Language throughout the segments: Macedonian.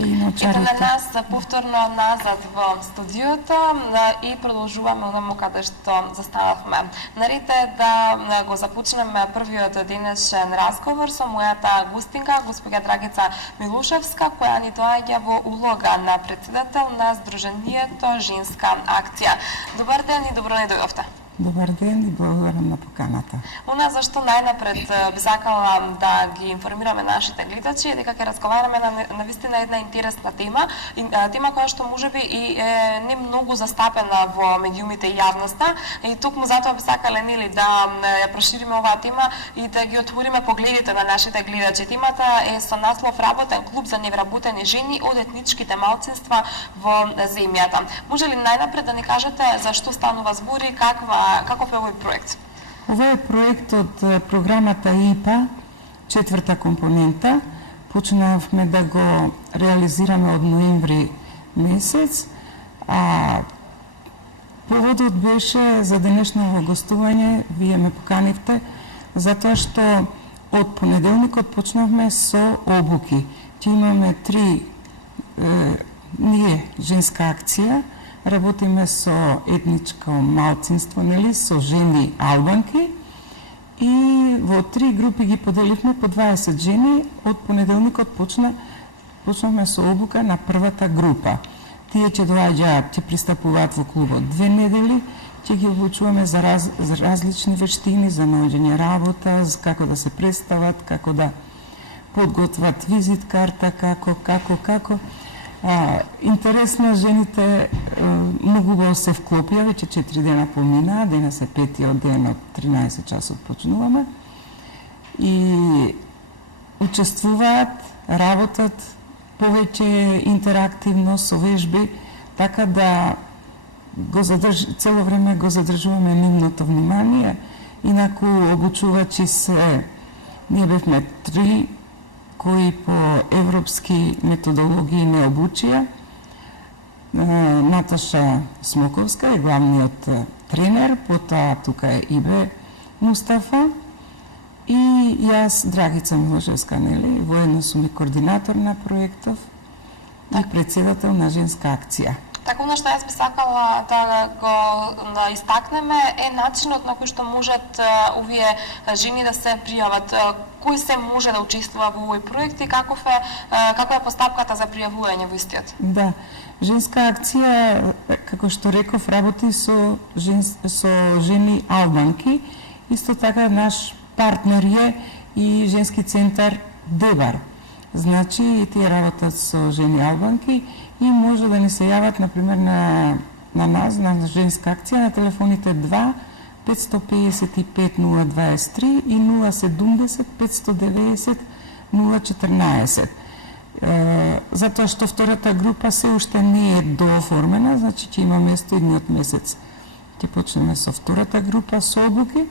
Ете на нас повторно назад во студиото и продолжуваме онаму каде што застанавме. Наред е да го започнеме првиот денешен разговор со мојата гостинка, госпоѓа Драгица Милушевска, која ни доаѓа во улога на председател на Сдруженијето Женска акција. Добар ден и добро ни дојдовте. Добар ден и благодарам на поканата. Она зашто најнапред би сакала да ги информираме нашите гледачи дека ќе разговараме на вистина една интересна тема, тема која што можеби и не многу застапена во медиумите и јавноста, и токму затоа би сакале нели да ја прошириме оваа тема и да ги отвориме погледите на нашите гледачи. Темата е со наслов Работен клуб за невработени жени од етничките малцинства во земјата. Може ли најнапред да ни кажете зашто станува збор и каков е овој проект? Ова е проект од програмата ИПА, четврта компонента. Почнавме да го реализираме од ноември месец, а поводот беше за денешното гостување, вие ме поканивте, затоа што од понеделникот почнавме со обуки. Ти имаме ние женска акција, работиме со етничко малцинство, нели, со жени албанки, и во 3 групи ги поделивме по 20 жени. Од понеделникот почнавме со обука на првата група. Тие ќе доаѓаат, ќе пристапуваат во клубот 2 недели, ќе ги обучуваме за различни вештини, за наоѓање работа, за како да се представат, како да подготват визит карта, како. Интересно, жените многу убаво се вклопија, веќе 4 дена поминаа, денес е 5-тиот ден, од 13 часот почнуваме, и учествуваат, работат повеќе интерактивно со вежби, така да цело време го задржуваме нивното внимание. Инаку обучувачи се, ние бевме 3 кои по европски методологии не обучија. Наташа Смоковска е главниот тренер, потоа тука е Ибе Мустафа и јас, Драгица Милушевска, нели, воедно сум и координатор на проектов и председател на Женска акција. Така, она што јас би сакала да го истакнеме е начинот на кој што можат овие жени да се пријават. Кој се може да учествува во овој проект и каква е постапката за пријавување во истиот? Да, Женска акција, како што реков, работи со жени албанки. Исто така наш партнер е и Женски центар Дебар. Значи, тие работат со жени албанки и може да ни се јават, например, на нас, на Женска акција, на телефоните 2 555 023 и 070 590 014. Затоа што втората група се уште не е дооформена, значи ќе има место едниот месец. Ќе почнеме со втората група со обуки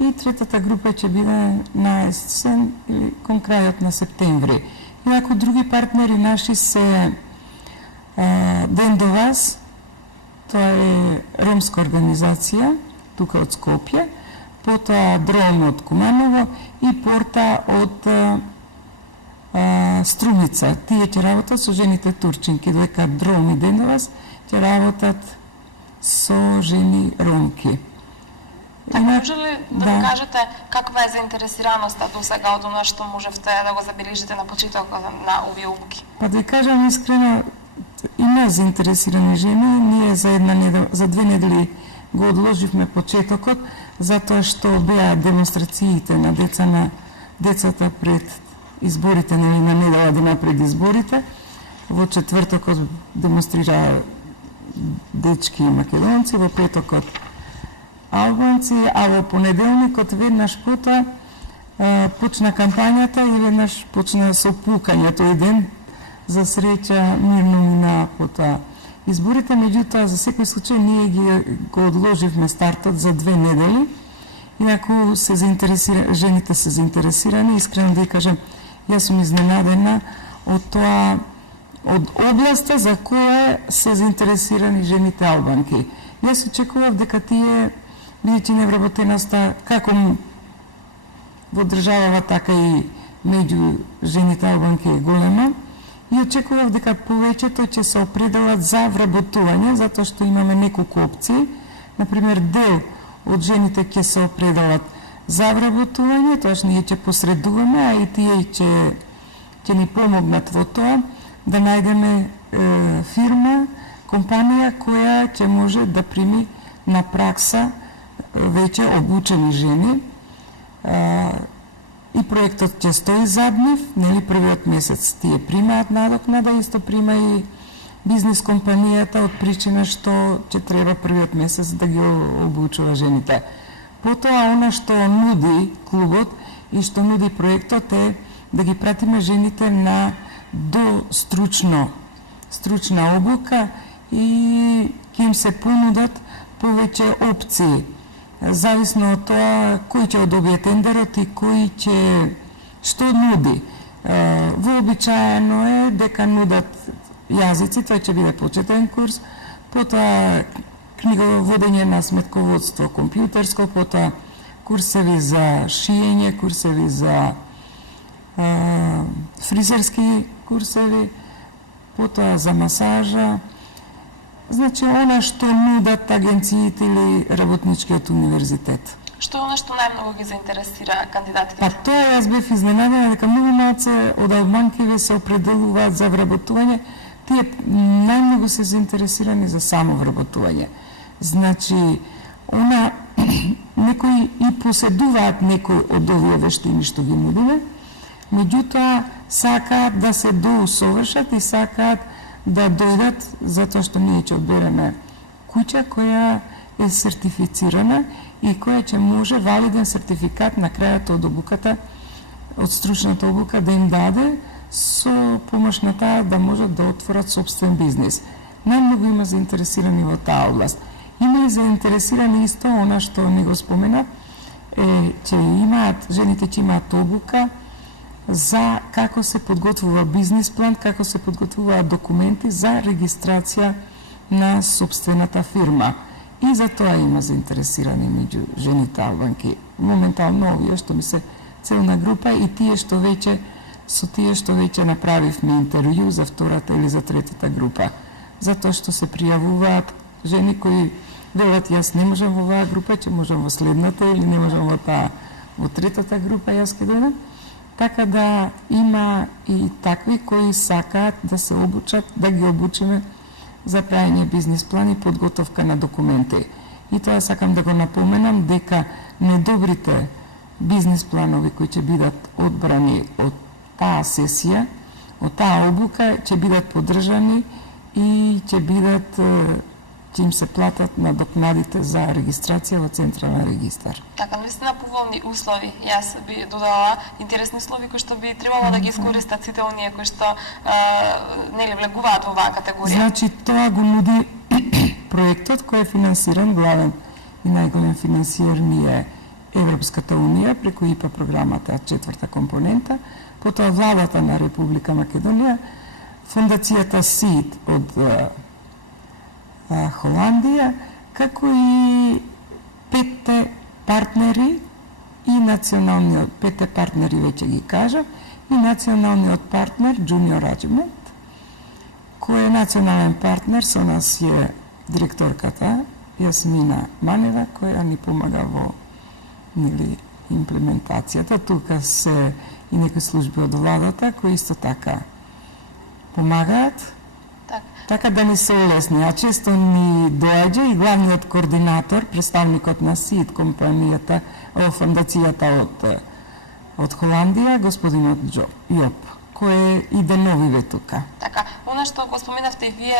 и третата група ќе биде на есен или кон крајот на септември. Иако други партнери наши се Ден до вас, тоа е ромска организација, тука од Скопје, потоа Дрон од Куманово и Порта од Струмица. Тие ќе работат со жените турчинки, додека Дрон и Ден до вас ќе работат со жени ромки. Така, може ли да кажете каква е заинтересираноста до сега од она што можевте да го забележите на почетокот на овие обуки? Па да кажам искрено, има заинтересирани жени. Ние за 2 недели го одложивме почетокот, затоа што беа демонстрациите на децата пред изборите, нели, на недела дена пред изборите. Во четвртокот демонстрираа дечки и македонци, во петокот албанци, а во понеделникот веднаш потоа почна кампањата и веднаш почна со пукање тој ден. За среќа мирно мина потоа изборите, меѓутоа за секој случај ние го одложивме стартот за 2 недели. Инаку жените се заинтересирани, искрено да кажам, јас сум изненадена од областа за која се заинтересирани жените албанки. Јас очекував дека тие, бидејќи невработеноста како во државава, така и меѓу жените албанки е голема, и очекував дека повеќето ќе се определат за вработување, затоа што имаме неколку опции. Например, дел од жените ќе се определат за вработување, тоа ние ќе посредуваме, а и тие ќе ни помогнат во тоа да најдеме фирма, компанија која ќе може да прими на пракса веќе обучени жени. И проектот ќе стои зад нив, нели првиот месец тие примаат надокнада, исто прима и бизнис компанијата од причина што ќе треба првиот месец да ги обучува жените. Потоа, она што нуди клубот и што нуди проектот е да ги пратиме жените на до стручна обука и ќе им се понудат повеќе опции, зависно од тоа кој ќе одобие тендерот и кој ќе што нуди. Вообичаено е дека нудат јазици, тоа ќе биде почетен курс, потоа книговодење на сметководство компјутерско, потоа курсеви за шиење, курсеви за фризерски курсеви, потоа за масажа. Значи, она што нудат агенциите или работничкиот универзитет. Што е она што најмногу ги заинтересира кандидатите? Па тоа јас бев изненадена дека многу малце од албанкиве се определуваат за вработување. Тие најмногу се заинтересирани за само вработување. Значи, она некои и поседуваат некои од овие вештини што ги нудиме, меѓутоа сакаат да се доусовршат и сакаат да дојдат затоа што ние ќе одбереме куќа која е сертифицирана и која ќе може валиден сертификат на крајот од обуката, од стручната обука да им даде со помош на таа да можат да отворат собствен бизнис. Најмногу има заинтересирани во таа област. Има и заинтересирани исто, она што не го спомена, че жените ќе имаат обука за како се подготвува бизнис план, како се подготвуваат документи за регистрација на собствената фирма. И за тоа има заинтересирани меѓу жените албанки. Моментално овие што ми се целна група и тие што веќе направивме интервју за втората или за третата група. Затоа што се пријавуваат жени кои велат јас не можам во оваа група, ќе можам во следната или не можам во третата група, јас ќе дојдам. Така да има и такви кои сакаат да се обучат, да ги обучиме за правење бизнис план и подготовка на документи. И тоа сакам да го напоменам дека недобрите бизнис планови кои ќе бидат одбрани од таа сесија, од таа обука, ќе бидат поддржани и ќе им се платат надокнадите за регистрација во Централен регистар. Така, наистина поволни услови. Јас би додала интересни услови кои што би требало да ги искористат сите оние кои што нели влегуваат во оваа категорија. Значи, тоа го нуди проектот кој е финансиран, главен и најголем финансиер ни е Европската унија преку ИПА програмата, четврта компонента, потоа владата на Република Македонија, фондацијата СИД од Холандија, како и петте партнери веќе ги кажа, и националниот партнер Junior Regiment, кој е национален партнер, со нас е директорката Јасмина Манева, која ни помага во имплементацијата. Тука се и некои служби од владата кои исто така помагаат. Така да ни се улесни, а често ни доаѓа и главниот координатор, представникот на СИД компанијата, фондацијата од Холандија, господинот Јоп, кој и деновиве тука. Така, она што го споменавте и вие,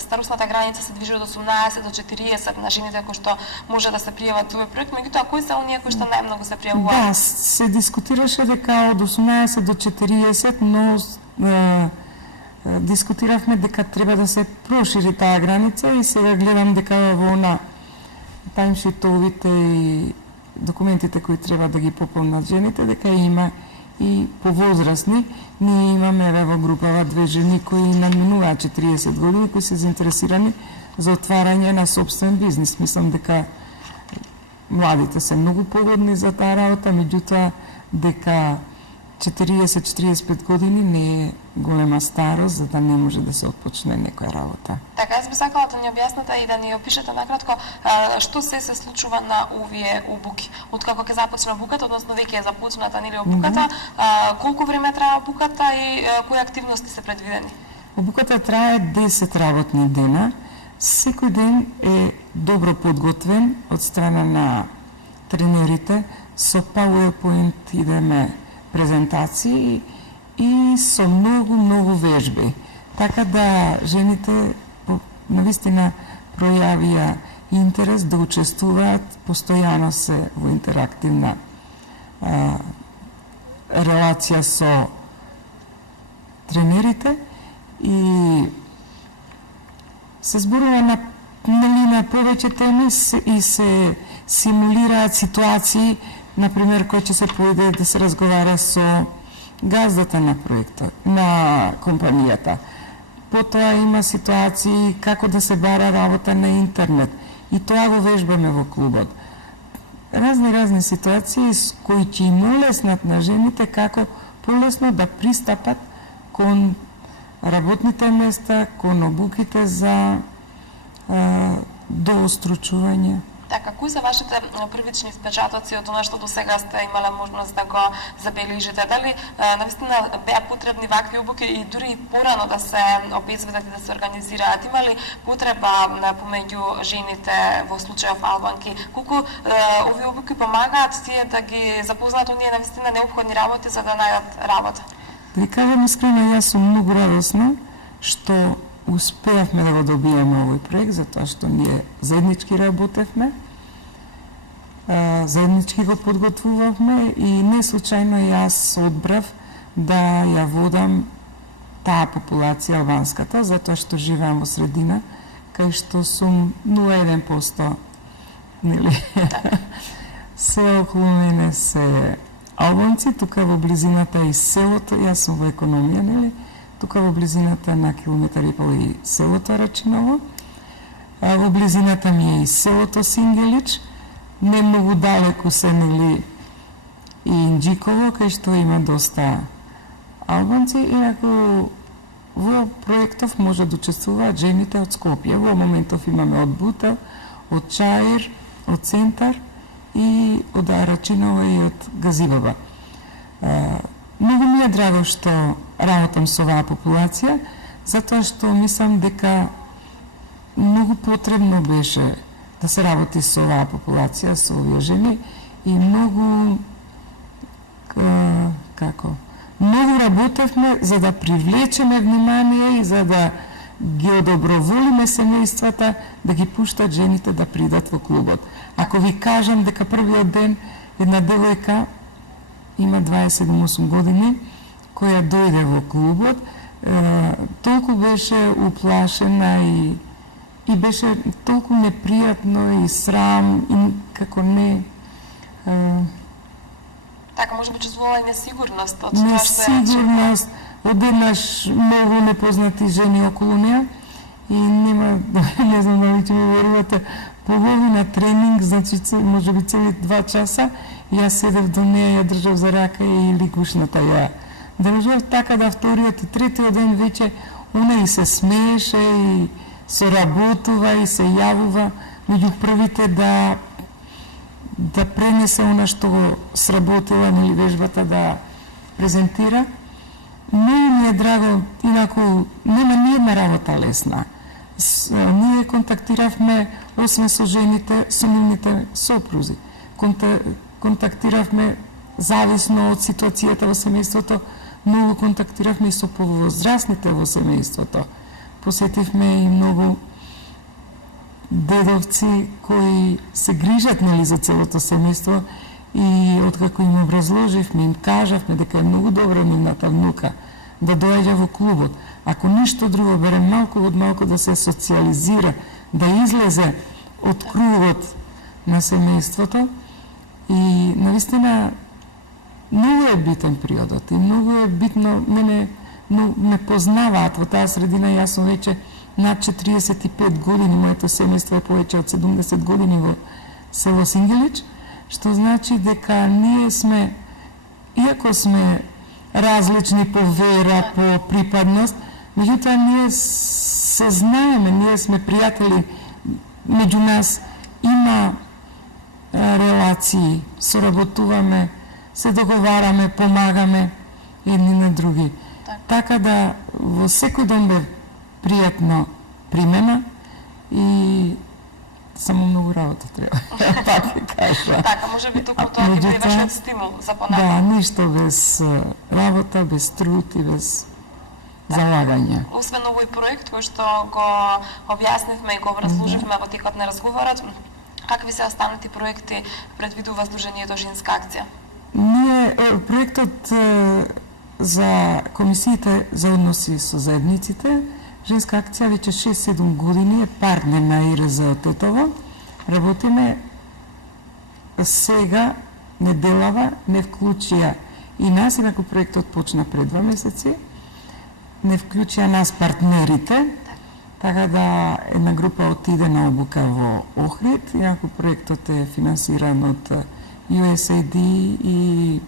старосната граница се движи од 18 до 40 на жените кои што може да се пријават овој проект, меѓутоа кои се оние кои што најмногу се пријавуваат? Да, се дискутираше дека од 18 до 40, но дискутиравме дека треба да се прошири таа граница и сега гледам дека во тајмшитовите и документите кои треба да ги пополнат жените, дека има и повозрастни. Ние имаме во групава две жени кои надминуваат 40 години, кои се заинтересирани за отварање на собствен бизнис. Мислам дека младите се многу погодни за таа работа, меѓутоа дека 40-45 години не е голема старост за да не може да се отпочне некоја работа. Така, јас би сакала да ни објасните и да ни опишете накратко што се случува на овие обуки. Откако ќе започне обуката, односно веќе е започната нели обуката, колку време трае обуката и кои активности се предвидени? Обуката трае 10 работни дена. Секој ден е добро подготвен од страна на тренерите. Со PowerPoint идеме презентации и со многу вежби. Така да жените навистина пројавија интерес да учествуваат, постојано се во интерактивна релација со тренерите и се зборува на повеќе теми и се симулираат ситуации, например, кој ќе се поиде да се разговара со газдата на проектот, на компанијата. Потоа има ситуации како да се бара работа на интернет и тоа го вежбаме во клубот. Разни ситуации кои ќе им улеснат на жените како полесно да пристапат кон работните места, кон обуките за доостручување. Така, кои се вашите првични впечатоци од тоа што до сега сте имале можност да го забележите? Дали навистина беа потребни вакви обуки и дури и порано да се обезведат и да се организираат? Има ли потреба помеѓу жените во случајов албанки? Колку овие обуки помагаат тие да ги запознаат оние навистина неопходни работи за да најдат работа? Да ви кажам искрено, јас сум многу радосна што успеавме да го добиеме овој проект, затоа што ние заеднички работевме, заеднички го подготвувавме и не случајно јас одбрав да ја водам таа популација албанската, затоа што живеам во средина, кај што сум 0,1%, нели? Се околу мене се албанци, тука во близината и селото, јас сум во економија, нели? Тука во близината на километар и пол и селото Рачиново. Во близината ми е и селото Сингелич, не многу далеку се нели и Инџиково, кај што има доста албанци, инаку во проектов може да учествуваат жените од Скопје. Во моментов имаме од Бута, од Чаир, од Центар и од Рачиново и од Газибаба. Многу ми е драго што работам со оваа популација, затоа што мислам дека многу потребно беше да се работи со оваа популација, со овие жени и многу многу работевме за да привлечеме внимание и за да ги одоброволиме семејствата да ги пуштат жените да придат во клубот. Ако ви кажам дека првиот ден една девојка има 27 години, која дојде во клубот, толку беше уплашена и беше толку непријатно и срам и како не... Така, може би чувствувала и несигурност од тоа што е несигурност, одеднаш многу непознати жени околу неа и нема, не знам дали ќе ми верувате, половина тренинг, значи може би цели 2 часа, јас седев до неја, ја држав за рака и ликушната ја држав, така да вториот и третиот ден веќе она и се смееше и соработува и се јавува меѓу првите да пренесе она што го сработила нели вежбата да презентира. Многу ми е драго, инаку нема ниједна работа лесна. Ние контактиравме, освен со жените, со нивните сопрузи. Контактиравме зависно од ситуацијата во семејството, многу контактиравме и со повозрастните во семејството. Посетивме и многу дедовци кои се грижат нели за целото семејство и откако им образложивме, им кажавме дека е многу добро нивната внука да доаѓа во клубот. Ако ништо друго, берем малку од малку да се социализира, да излезе од кругот на семејството и навистина многу е битен периодот и многу е битно, мене ме познаваат во таа средина, јас сум веќе над 45 години, моето семејство е повеќе од 70 години во село Сингелич, што значи дека ние сме, иако сме различни по вера, по припадност, меѓутоа ние се знаеме, ние сме пријатели, меѓу нас има релации, соработуваме, се договараме, помагаме едни на други. Така да во секој дом бе пријатно примена и само многу работа треба. Така ќе кажа. Така, може би туку тоа ни беше стимул за понатаму. Да, ништо без работа, без труд и без залагање. Освен овој проект кој што го објаснивме и го образложивме во текот на разговорот, какви се останати проекти предвидува Сдруженијето Женска акција? Ние проектот за комисиите за односи со заедниците, Женска акција веќе 6-7 години е партнер на ИРЗ Тетово. Работиме сега, неделава, не вклучија и нас, инаку проектот почна пред 2 месеци, не вклучија нас партнерите, така да една група отиде на обука во Охрид, инаку проектот е финансиран од USAID и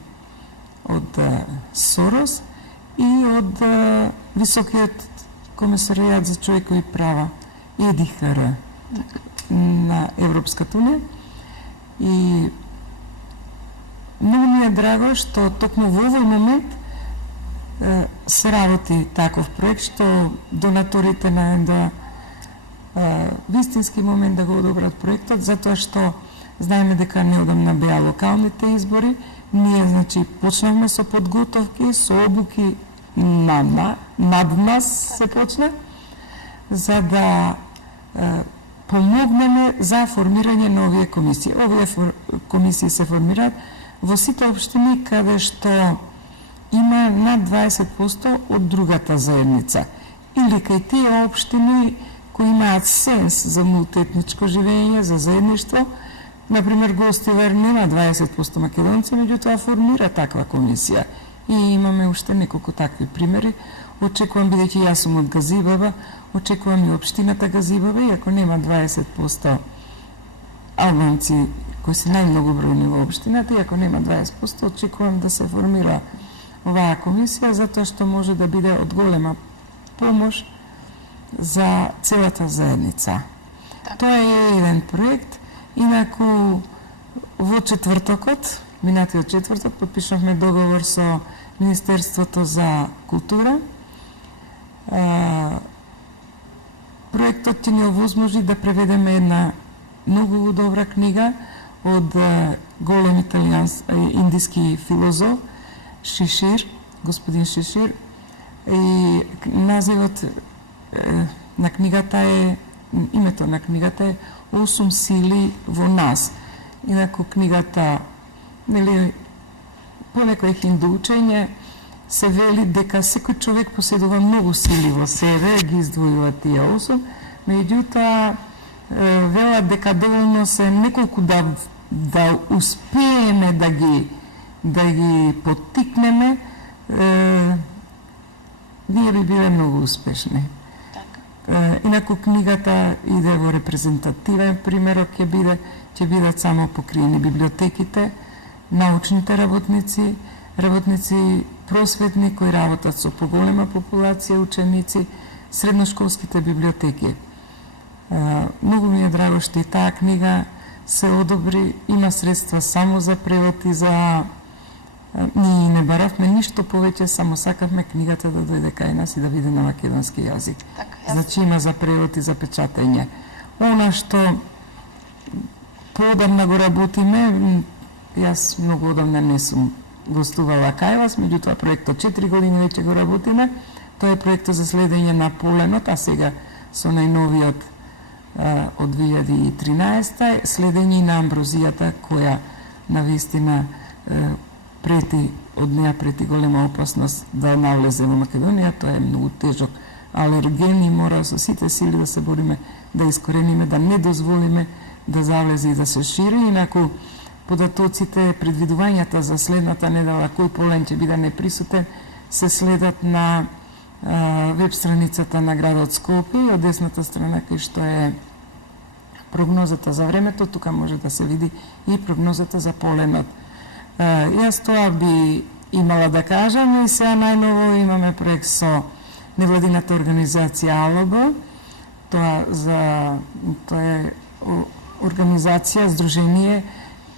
од Сорос и од Високиот комесаријат за човекови права, ЕДИХР, на Европската унија. И многу ми е драго што токму во овој момент се работи таков проект, што донаторите на вистински момент да го одобрат проектот, затоа што знаеме дека неодамна беа локалните избори. Ние, значи, почнавме со подготовки, со обуки над нас се почна, за да помогнеме за формирање на овие комисии. Овие комисии се формираат во сите општини каде што има над 20% од другата заедница. Или кај тие општини кои имаат сенс за мултиетничко живење, за заедништво. Например, Гостивар нема 20% македонци, меѓутоа формира таква комисија. И имаме уште неколку такви примери. Очекувам, бидејќи јас сум од Газибаба, очекувам и општината Газибаба, иако нема 20% албанци кои се најмногу бројни во општината, иако нема 20%, очекувам да се формира оваа комисија, затоа што може да биде од голема помош за целата заедница. Тоа е еден проект. Инаку, во четвртокот, минатиот четврток, подпишавме договор со Министерството за култура. Проектот ќе ни овозможи да преведеме една многу добра книга од голем индиски филозоф Шишир, господин Шишир. И називот на книгата е, името на книгата е 8 сили во нас. Инаку книгата, нели, по некој хинду учење, се вели дека секој човек поседува многу сили во себе, ги издвојува тие 8, меѓутоа велат дека доволно се неколку да успееме да ги поттикнеме, ние би биле многу успешни. Инаку книгата иде во репрезентативен примерок, ќе бидат само покриени библиотеките, научните работници просветни кои работат со поголема популација ученици, средношколските библиотеки. Многу ми е драго што и таа книга се одобри, има средства само за превод и за... Ние не баравме ништо повеќе, само сакавме книгата да дојде кај нас и да биде на македонски јазик. Значи има за превод и за печатање. Она што поодамна го работиме, јас многу одамна не сум гостувала кај вас, меѓутоа проектот 4 години веќе го работиме. Тоа е проектот за следење на поленот, а сега со најновиот од 2013 следење на амброзијата, која навистина од неа прети голема опасност да навлезе во Македонија. Тоа е многу тежок алерген и мора со сите сили да се бориме да искорениме, да не дозволиме да завлезе и да се шири. Инаку податоците, предвидувањата за следната недела кој полен ќе биде неприсутен, се следат на веб страницата на градот Скопје, од десната страна кај што е прогнозата за времето, тука може да се види и прогнозата за поленот. Јас тоа би имала да кажам. И сега најново имаме проект со невладината организација АЛОБ. Тоа е организација, здружение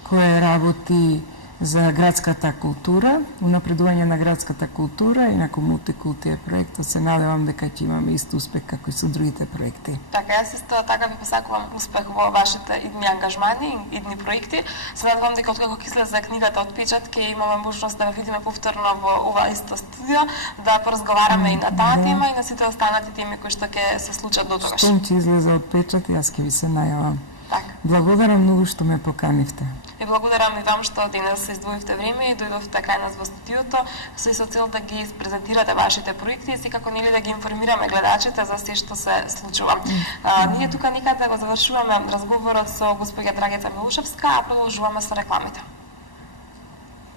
кое работи за градската култура, унапредување на градската култура и на мултикулти проектот. Се надевам дека ќе имаме ист успех како и со другите проекти. Така, јас исто така ви посакувам успех во вашите идни ангажмани, идни проекти. Се надевам дека откако ќе излезе книгата од печат, ќе имаме можност да ве видиме повторно во ова исто студио, да поразговараме и на таа тема и на сите останати теми кои што ќе се случат до тогаш. Штом ќе излезе од печат, јас ќе ви се најавам. Така. Благодарам многу што ме поканивте. И благодарам и вам што денес се издвоивте време и дојдовте кај нас во студиото со цел да ги презентирате вашите проекти и секако нели да ги информираме гледачите за се што се случува. Ние тука никаде го завршуваме разговорот со госпоѓа Драгица Милушевска, а продолжуваме со рекламите.